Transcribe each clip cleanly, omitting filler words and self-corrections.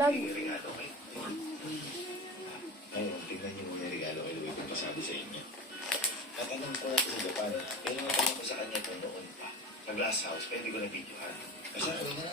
vlog. Regalo kayo. Ngayon, tingnan niyo muna yung regalo kayo. Luwi kong pasabi sa inyo. Natanong ko na ito sa Japan. Pero natanong ko sa kanya ito noon pa. Sa glass house, pero hindi ko na-videohan. Kasi ano na?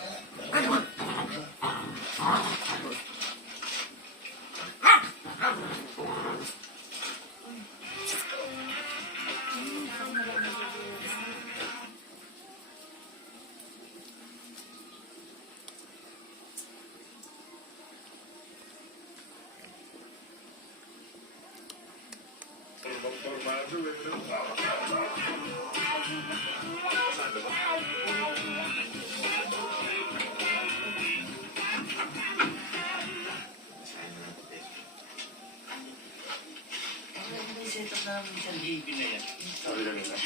Set up namin sa GB na yan. Sabi lang nila.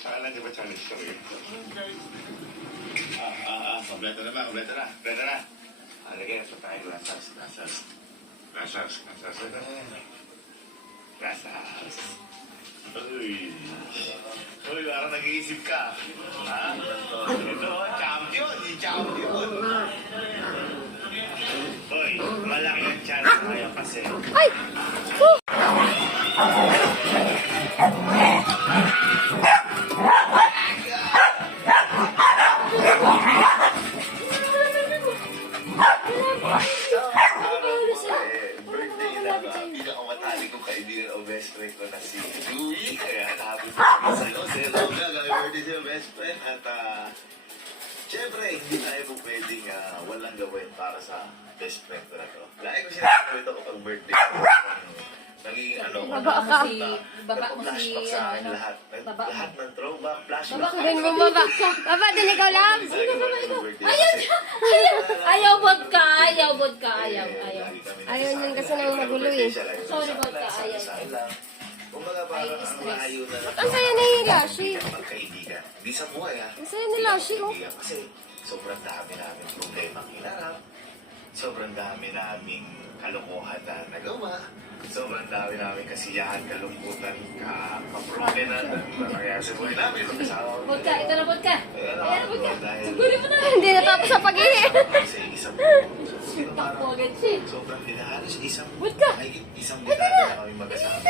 Saka lang, di ba challenge kami? Kompleto na ba? Kompleto na. Kompleto na. Lagyan, so tayo. Lasas. Uy, parang nag-iisip ka. Ha? Ito, champion. Uy, malaki ang chance ngayon kasi. Ay! Birthday na ba? Pinakamatali kong kaibigan o best friend ko na si Louie. Kaya happy birthday sa'yo. Sa'yo lang na, happy birthday sa'yo best friend. At syempre, hindi tayo po pwedeng walang gawin para sa best friend ko na to. Lagi ko sinasabi ito kapag birthday ko. Naging Baba ka. Baba mo si, flashback sa akin ano, lahat. baba mo. Lahat ng throwback, flashback. Baba ka. Sabihin mo baba. Baba din ikaw lang. Ayaw vodka, ayaw. Ayaw niyan kasi nang magulo eh. Sorry, vodka, ayaw. Kumbaga parang ang maayo na lang. Ang saya na yung Lashi. Magkaibigan. Hindi sa buhay Ang saya ni Lashi oh. Kaibigan kasi sobrang dami namin problema ang hinarap. Sobrang dami naming kalokohan na nagawa. Sobrang dami namin kasiyahan, kalungkutan, ka-problem na nangyayari sa buhay namin. Magkasama kami. Vodka, ito na vodka. Ayan na vodka. Siguro mo na. Hindi natapos sa pag-ihi. Kasi isang Takbo agad siya. sobrang hinahalos isang Vodka. isang dekada na kami magkasama.